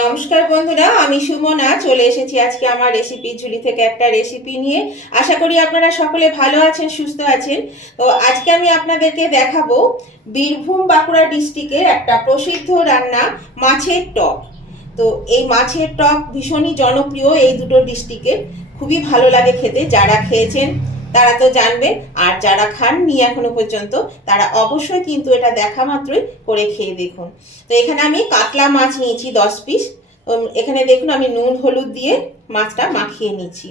নমস্কার বন্ধুরা, আমি সুমনা চলে এসেছি আজকে আমার রেসিপি ঝুলি থেকে একটা রেসিপি নিয়ে। আশা করি আপনারা সকলে ভালো আছেন, সুস্থ আছেন। তো আজকে আমি আপনাদেরকে দেখাবো বীরভূম বাঁকুড়া ডিস্ট্রিক্টের একটা প্রসিদ্ধ রান্না, মাছের টক। তো এই মাছের টক ভীষণই জনপ্রিয় এই দুটো ডিস্ট্রিক্টে, খুবই ভালো লাগে খেতে। যারা খেয়েছেন তারা তো জানবেন, আর যারা খাননি এখনো পর্যন্ত তারা অবশ্যই কিন্তু এটা দেখা মাত্রই করে খেয়ে দেখুন। তো এখানে আমি কাতলা মাছ নিয়েছি 10 পিস। এখানে দেখুন আমি নুন হলুদ দিয়ে মাছটা মাখিয়ে নিচ্ছি।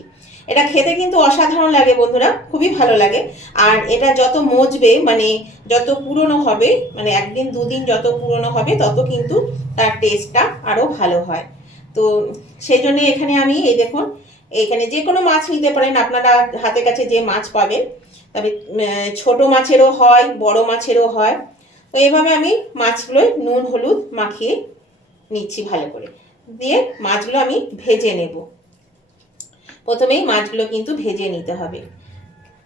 এটা খেতে কিন্তু অসাধারণ লাগে বন্ধুরা, খুবই ভালো লাগে। আর এটা যত মজবে, মানে যত পুরনো হবে, মানে একদিন দুদিন যত পুরনো হবে তত কিন্তু তার টেস্টটা আরও ভালো হয়। তো সেই জন্য এখানে আমি এই দেখুন, এখানে যে কোনো মাছ নিতে পারেন আপনারা, হাতের কাছে যে মাছ পাবেন। তবে ছোট মাছেরও হয়, বড় মাছেরও হয়। তো এইভাবে আমি মাছগুলো নুন হলুদ মাখিয়ে নিচ্ছি ভালো করে, দিয়ে মাছগুলো আমি ভেজে নেব। প্রথমেই মাছগুলো কিন্তু ভেজে নিতে হবে।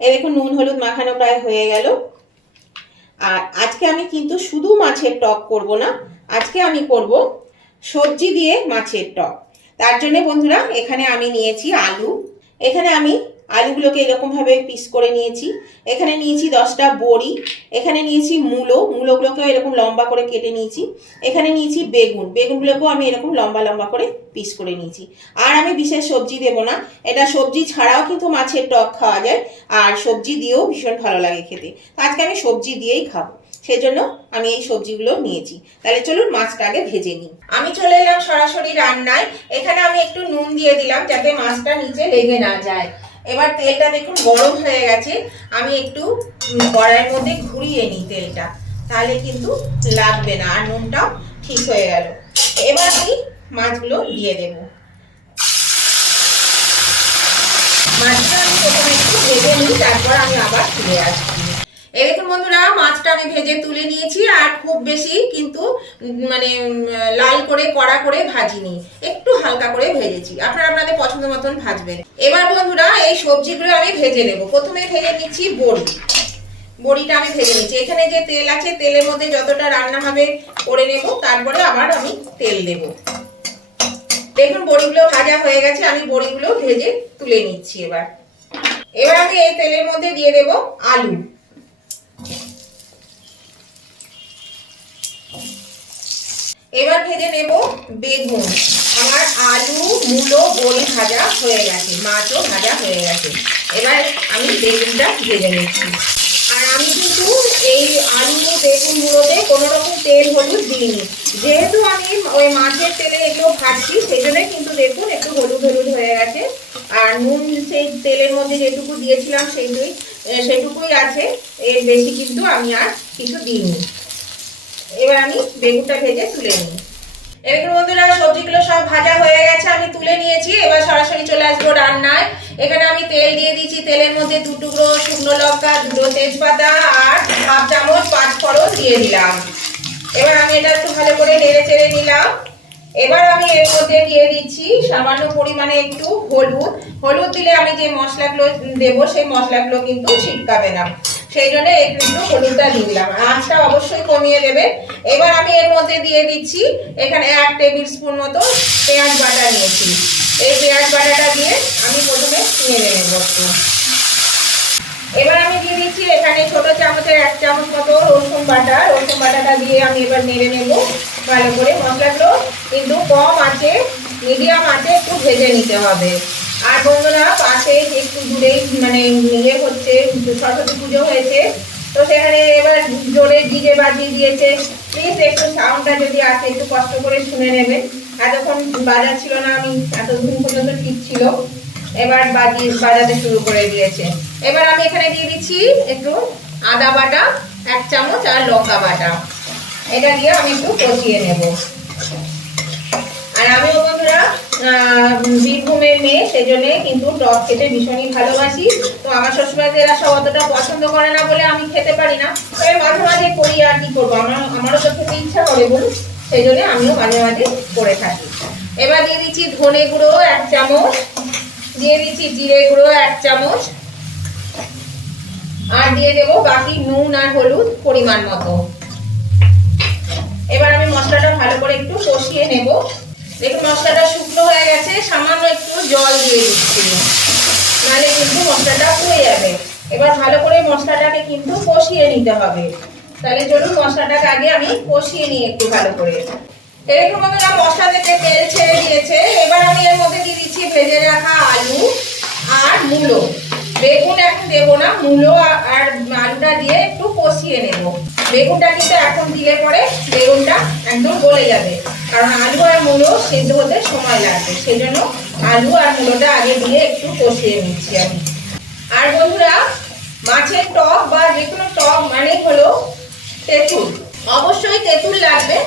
এই দেখুন নুন হলুদ মাখানো প্রায় হয়ে গেল। আর আজকে আমি কিন্তু শুধু মাছের টক করব না, আজকে আমি করব সবজি দিয়ে মাছের টক। তার জন্য বন্ধুরা এখানে আমি নিয়েছি আলু। এখানে আমি আলুগুলোকে এরকমভাবে পিস করে নিয়েছি। এখানে নিয়েছি 10টা বড়ি। এখানে নিয়েছি মূলোগুলোকেও এরকম লম্বা করে কেটে নিয়েছি। এখানে নিয়েছি বেগুনগুলোকেও আমি এরকম লম্বা লম্বা করে পিস করে নিয়েছি। আর আমি বিশেষ সবজি দেব না, এটা সবজি ছাড়াও কিন্তু মাছের টক খাওয়া যায়, আর সবজি দিয়েও ভীষণ ভালো লাগে খেতে। আজকে আমি সবজি দিয়েই খাবো, সেজন্য আমি এই সবজিগুলো নিয়েছি। তাহলে চলুন মাছটা আগে ভেজে নিই। আমি চলে এলাম সরাসরি রান্নায়। এখানে আমি একটু নুন দিয়ে দিলাম যাতে মাছটা নিচে লেগে না যায়। এবার তেলটা দেখুন গরম হয়ে গেছে, আমি একটু কড়াইয়ের মধ্যে ঘুরিয়ে নিই তেলটা, তাহলে কিন্তু লাগবে না, আর নুনটাও ঠিক হয়ে গেল। এবার আমি মাছগুলো দিয়ে দেব। মাছটা আমি প্রথমে একটু ভেজে নিই, তারপর আমি আবার ফিরে আসছি। এই দেখুন বন্ধুরা, মাছটা আমি ভেজে তুলে নিয়েছি। আর খুব বেশি কিন্তু মানে লাল করে কড়া করে ভাজিনি, একটু হালকা করে ভেজেছি। আপনারা আপনাদের পছন্দ মতন ভাজবেন। এবার বন্ধুরা এই সবজিগুলো আমি ভেজে নেব। প্রথমে ভেজে নিচ্ছি বড়িটা আমি ভেজে নিচ্ছি। এখানে যে তেল আছে, তেলের মধ্যে যতটা রান্না হবে করে নেব, তারপরে আবার আমি তেল দেব। দেখুন বড়িগুলো ভাজা হয়ে গেছে, আমি বড়িগুলো ভেজে তুলে নিচ্ছি। এবার আমি এই তেলের মধ্যে দিয়ে দেব আলু। এবার ভেজে নেব বেগুন। আমার আলু মূলো বড়ি ভাজা হয়ে গেছে, মাছও ভাজা হয়ে গেছে। এবার আমি বেগুনটা ভেজে নিচ্ছি। আর আমি কিন্তু এই আলু বেগুন মূলোতে কোনো রকম তেল হলুদ দিইনি, যেহেতু আমি ওই মাছের তেলে এগুলো ভাজছি, সেই জন্য কিন্তু দেখুন একটু হলুদ হলুদ হয়ে গেছে। আর নুন সেই তেলের মধ্যে যেটুকু দিয়েছিলাম সেটুকুই আছে, এর বেশি কিন্তু আমি আর কিছু দিইনি। এবার আমি বেগুনটা ভেজে তুলে নিই। এবার বন্ধুরা সবজিগুলো সব ভাজা হয়ে গেছে, আমি তুলে নিয়েছি। এবার সরাসরি চলে আসবো রান্নায়। এখানে আমি তেল দিয়ে দিয়েছি, তেলের মধ্যে 2 টুকরো শুকনো লঙ্কা, 2 তেজপাতা আর 1/2 চামচ পাঁচফোড়ন দিয়ে দিলাম। এবার আমি এটা একটু ভালো করে নেড়ে চেড়ে নিলাম। এবার আমি এর মধ্যে দিয়ে দিচ্ছি সামান্য পরিমাণে একটু হলুদ দিলে আমি যে মশলাগুলো দেবো সেই মশলাগুলো কিন্তু ছিটকাবে না, সেই জন্য একটু হলুদটা দিয়ে দিলাম। আঁচটা অবশ্যই কমিয়ে দেবে। এবার আমি এর মধ্যে দিয়ে দিচ্ছি এখানে 1 টেবিল স্পুন মতো পেঁয়াজ বাটা নিয়েছি। এই পেঁয়াজ বাটাটা দিয়ে আমি প্রথমে নেড়ে নেব একটু। এবার আমি দিয়ে দিচ্ছি এখানে ছোট চামচের 1 চামচ মতো রসুন বাটাটা দিয়ে আমি এবার নেড়ে নেব ভালো করে। মশলাগুলো কিন্তু কম আছে, মিডিয়াম আছে, একটু ভেজে নিতে হবে। আর বন্ধুরা পাশে একটু দূরেই মানে হচ্ছে, সরস্বতী পুজো হয়েছে, তো সেখানে এবার জোরে ডিজে বাজিয়ে দিয়েছে। প্লিজ একটু সাউন্ডটা যদি আসে একটু কষ্ট করে শুনে নেবেন। এতক্ষণ বাজাচ্ছিল না, আমি এতক্ষণ পর্যন্ত ঠিক ছিল, এবার বাজাতে শুরু করে দিয়েছে। এবার আমি এখানে দিয়ে দিচ্ছি একটু আদা বাটা 1 চামচ আর লঙ্কা বাটা, এটা দিয়ে আমি একটু কষিয়ে নেব। আর আমিও বন্ধুরা বীরভূমের মেয়ে, সেই জন্য কিন্তু টক খেতে ভীষণই ভালোবাসি। তো আমার শ্বশুরবাড়িতে এরা সব অতটা পছন্দ করে না বলে আমি খেতে পারি না, তবে মাঝে মাঝে করি। আর কি করবো, আমারও তো খেতে ইচ্ছা করে বলুন, সেই জন্য আমিও মাঝে মাঝে করে থাকি। এবার দিয়ে দিচ্ছি ধনে গুঁড়ো 1 চামচ, দিয়ে দিচ্ছি জিরে গুঁড়ো 1 চামচ, আর দিয়ে দেবো বাকি নুন আর হলুদ পরিমাণ মতো। এবার আমি মশলাটা ভালো করে একটু কষিয়ে নেব। দেখুন মশলাটা শুকনো হয়ে গেছে, সামান্য একটু জল দিয়ে দিচ্ছি, নাহলে কিন্তু মশলাটা পুড়ে যাবে। এবার ভালো করে মশলাটাকে কিন্তু কষিয়ে নিতে হবে। তাহলে চলুন মশলাটাকে আগে আমি কষিয়ে নিই একটু ভালো করে। এরকম বন্ধুরা মশলা থেকে তেল ছেড়ে দিয়েছে। এবার আমি এর মধ্যে দিয়ে দিচ্ছি ভেজে রাখা আলু আর মূলো। বেগুন এখন দেবো না, মূলো আর আলুটা দিয়ে একটু কষিয়ে নেব। বেগুনটা কিন্তু এখন দিলে পরে বেগুনটা একদম গলে যাবে, কারণ আলু আর মূলো সেদ্ধ হতে সময় লাগবে। সেই জন্য আলু আর মূলোটা আগে দিয়ে একটু কষিয়ে নিচ্ছি আমি। আর বন্ধুরা মাছের টক বা যে কোনো টক মানে হলো তেঁতুল, অবশ্যই তেঁতুল লাগবে।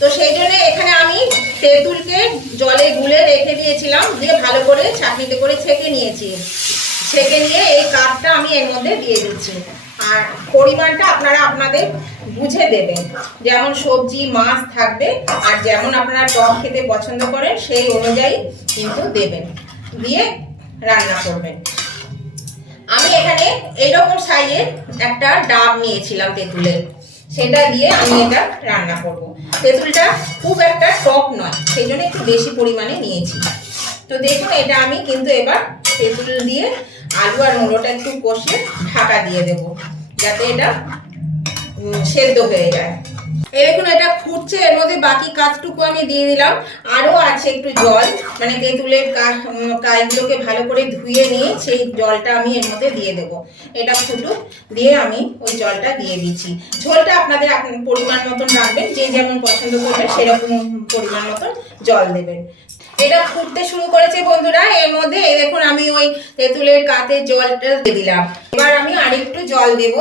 তো সেই জন্য এখানে আমি তেঁতুলকে জলে গুলে রেখে দিয়েছিলাম, দিয়ে ভালো করে ছাঁকনিতে করে ছেঁকে নিয়েছি। ছেঁকে নিয়ে এই কাপটা আমি এর মধ্যে দিয়ে দিচ্ছি। আর পরিমাণটা আপনারা আপনাদের বুঝে দেবেন, যেমন সবজি মাছ থাকবে আর যেমন আপনারা টক খেতে পছন্দ করেন সেই অনুযায়ী কিন্তু দেবেন, দিয়ে রান্না করবেন। আমি এখানে এইরকম সাইজের একটা ডাব নিয়েছিলাম তেঁতুলের, সেটা দিয়ে আমি এটা রান্না করব। তেঁতুলটা খুব একটা টক নয়, সেই জন্য একটু বেশি পরিমাণে নিয়েছি। তো দেখুন এটা আমি কিন্তু এবার তেঁতুল দিয়ে আলু আর মূলোটা একটু কষে ঢাকা দিয়ে দেব, যাতে এটা সেদ্ধ হয়ে যায়। এই দেখুন এটা ফুটছে, এর মধ্যে বাকি কাজটুকু আমি দিয়ে দিলাম। আরও আছে একটু জল, মানে তেঁতুলের কাইগুলোকে ভালো করে ধুয়ে নিয়ে সেই জলটা আমি এর মধ্যে দিয়ে দেব। এটা ফুটুক, দিয়ে আমি ওই জলটা দিয়ে দিচ্ছি। ঝোলটা আপনাদের পরিমাণ মতন রাখবেন, যে যেমন পছন্দ করবেন সেরকম পরিমাণ মতন জল দেবেন। এটা ফুটতে শুরু করেছে বন্ধুরা, এর মধ্যে এই দেখুন আমি ওই তেঁতুলের কাতে জলটা দিয়ে দিলাম। এবার আমি আরেকটু জল দেব,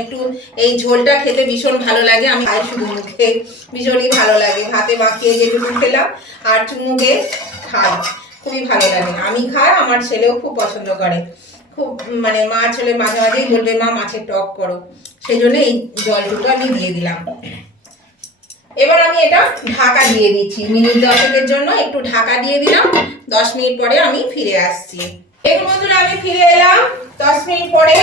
একটু এই ঝোলটা খেতে ভীষণ ভালো লাগে। আমি খাই শুধু মুখে, ভীষণই ভালো লাগে। ভাতে মাখিয়ে যেটুকু খেলাম আর চুমুকে খাই, খুবই ভালো লাগে। আমি খাই, আমার ছেলেও খুব পছন্দ করে। খুব মানে মাছ হলে মাঝে মাঝেই বলবে মা মাছের টক করো, সেই জন্য এই জলটুকু আমি দিয়ে দিলাম। এবার আমি এটা ঢাকা দিয়ে দিচ্ছি মিনিট 10-এর জন্য, একটু ঢাকা দিয়ে দিলাম। 10 মিনিট পরে আমি ফিরে আসছি। দেখুন বন্ধুরা আমি ফিরে এলাম 10 মিনিট পরে,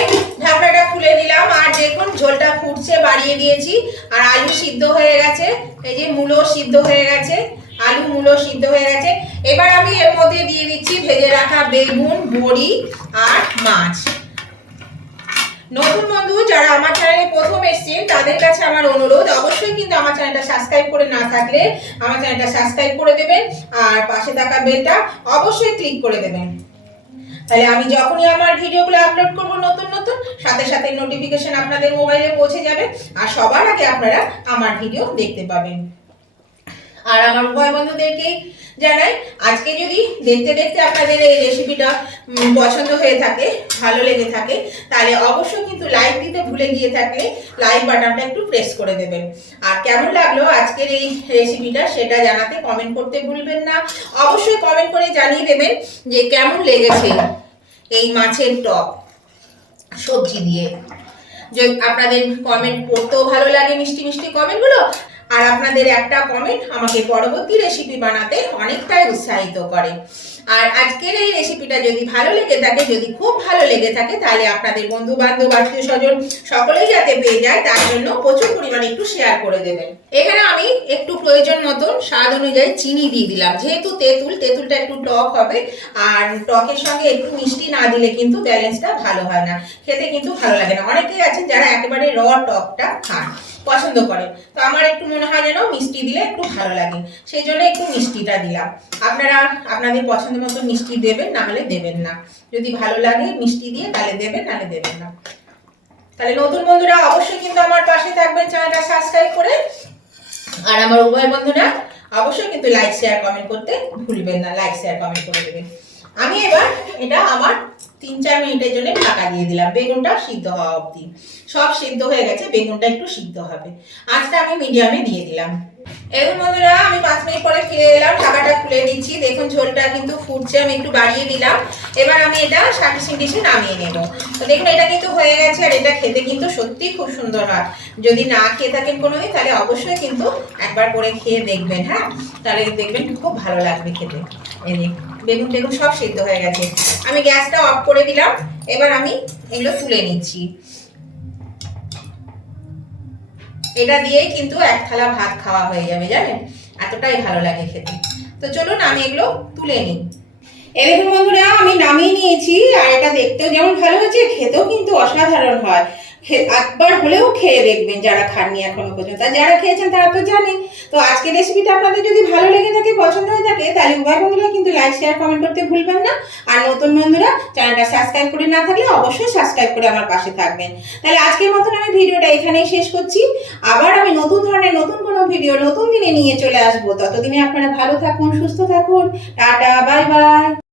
ঢাকাটা খুলে দিলাম। আর দেখুন ঝোলটা ফুটছে, বাড়িয়ে দিয়েছি। আর আলু সিদ্ধ হয়ে গেছে, এই যে মূলো সিদ্ধ হয়ে গেছে, আলু মূলো সিদ্ধ হয়ে গেছে। এবার আমি এর মধ্যে দিয়ে দিচ্ছি ভেজে রাখা বেগুন, বড়ি আর মাছ। নতুন বন্ধু যারা আমার চ্যানেলে প্রথম এসেছেন তাদের কাছে আমার অনুরোধ, অবশ্যই কিন্তু আমার চ্যানেলটা সাবস্ক্রাইব করে না থাকলে আমার চ্যানেলটা সাবস্ক্রাইব করে দেবেন, আর পাশে থাকা বেলটা অবশ্যই ক্লিক করে দেবেন। তাহলে আমি যখনই আমার ভিডিওগুলো আপলোড করব নতুন নতুন, সাথে সাথে নোটিফিকেশন আপনাদের মোবাইলে পৌঁছে যাবে, আর সবার আগে আপনারা আমার ভিডিও দেখতে পাবেন। আর আমার উভয় বন্ধুদেরকে জানাই, আজকে যদি দেখতে দেখতে আপনাদের এই রেসিপিটা পছন্দ হয়ে থাকে, ভালো লেগে থাকে, তাহলে অবশ্যই কিন্তু লাইক দিতে ভুলে গিয়ে থাকলে লাইক বাটনটা একটু প্রেস করে দেবেন। আর কেমন লাগলো আজকের এই রেসিপিটা সেটা জানাতে কমেন্ট করতে ভুলবেন না। অবশ্যই কমেন্ট করে জানিয়ে দেবেন যে কেমন লেগেছে এই মাছের টক সবজি দিয়ে। যদি আপনাদের কমেন্ট পড়তেও ভালো লাগে, মিষ্টি মিষ্টি কমেন্টগুলো, আর আপনাদের একটা কমেন্ট আমাকে পরবর্তী রেসিপি বানাতে অনেকটাই উৎসাহিত করে। আর আজকের এই রেসিপিটা যদি ভালো লেগে থাকে, যদি খুব ভালো লেগে থাকে, তাহলে আপনাদের বন্ধু বান্ধব আত্মীয় স্বজন সকলেই যাতে পেয়ে যায় তার জন্য প্রচুর পরিমাণে একটু শেয়ার করে দেবেন। এখানে আমি একটু প্রয়োজন মতন স্বাদ অনুযায়ী চিনি দিয়ে দিলাম, যেহেতু তেঁতুলটা একটু টক হবে, আর টকের সঙ্গে একটু মিষ্টি না দিলে কিন্তু ব্যালেন্সটা ভালো হয় না, খেতে কিন্তু ভালো লাগে না। অনেকেই আছেন যারা একেবারে র টকটা খান, পছন্দ করেন, তো আমার একটু মনে হয় যেন মিষ্টি দিলে একটু ভালো লাগে, সেই জন্য একটু মিষ্টিটা দিলাম। আপনারা আপনাদের পছন্দ মতো মিষ্টি দেবেন, না হলে দেবেন না। যদি ভালো লাগে মিষ্টি দিয়ে তাহলে দেবেন, নাহলে দেবেন না। তাহলে নতুন বন্ধুরা অবশ্যই কিন্তু আমার পাশে থাকবেন চ্যানেলটা সাবস্ক্রাইব করে, আর আমার উভয় বন্ধুরা অবশ্যই কিন্তু লাইক শেয়ার কমেন্ট করতে ভুলবেন না, লাইক শেয়ার কমেন্ট করে দেবেন। আমি এবার এটা আমার 3-4 মিনিটের জন্য ঢাকা দিয়ে দিলাম, বেগুনটা সিদ্ধ হওয়া অবধি। সব সিদ্ধ হয়ে গেছে, বেগুনটা একটু সিদ্ধ হবে। আঁচটা আমি মিডিয়ামে দিয়ে দিলাম। এখন বন্ধুরা আমি 5 মিনিট পরে ফিরে এলাম, ঢাকাটা খুলে দিচ্ছি। দেখুন ঝোলটা কিন্তু ফুটছে, আমি একটু বাড়িয়ে দিলাম। এবার আমি এটা সার্ভিসিং ডিশে নামিয়ে নেব। তো দেখুন এটা কিন্তু হয়ে গেছে, আর এটা খেতে কিন্তু সত্যিই খুব সুন্দর হয়। যদি না খেয়ে থাকেন কোনোদিন, তাহলে অবশ্যই কিন্তু একবার করে খেয়ে দেখবেন। হ্যাঁ, তাহলে দেখবেন খুব ভালো লাগবে খেতে। এই বেগুন সব সিদ্ধ হয়ে গেছে, আমি গ্যাসটা অফ করে দিলাম। এবার আমি এগুলো তুলে নিচ্ছি। এটা দিয়েই কিন্তু 1 থালা ভাত খাওয়া হয়ে যাবে, জানেন, এতটাই ভালো লাগে খেতে। তো চলুন আমি এগুলো তুলে নিই। এই দেখুন বন্ধুরা, আমি নামিয়ে নিয়েছি। আর এটা দেখতেও যেমন ভালো হয়েছে, খেতেও কিন্তু অসাধারণ হয়। একবার হলেও খেয়ে দেখবেন যারা খাননি এখনো পর্যন্ত, আর যারা খেয়েছেন তারা তো জানেন। তো আজকের রেসিপিটা আপনাদের যদি ভালো লেগে থাকে, পছন্দ হয়ে থাকে, তাহলে উভয় বন্ধুরা কিন্তু লাইক শেয়ার কমেন্ট করতে ভুলবেন না। আর নতুন বন্ধুরা চ্যানেলটা সাবস্ক্রাইব করে না থাকলে অবশ্যই সাবস্ক্রাইব করে আমার পাশে থাকবেন। তাহলে আজকের মতন আমি ভিডিওটা এখানেই শেষ করছি। আবার আমি নতুন ধরনের নতুন কোনো ভিডিও নতুন দিনে নিয়ে চলে আসবো। ততদিনে আপনারা ভালো থাকুন, সুস্থ থাকুন। Tata, bye bye.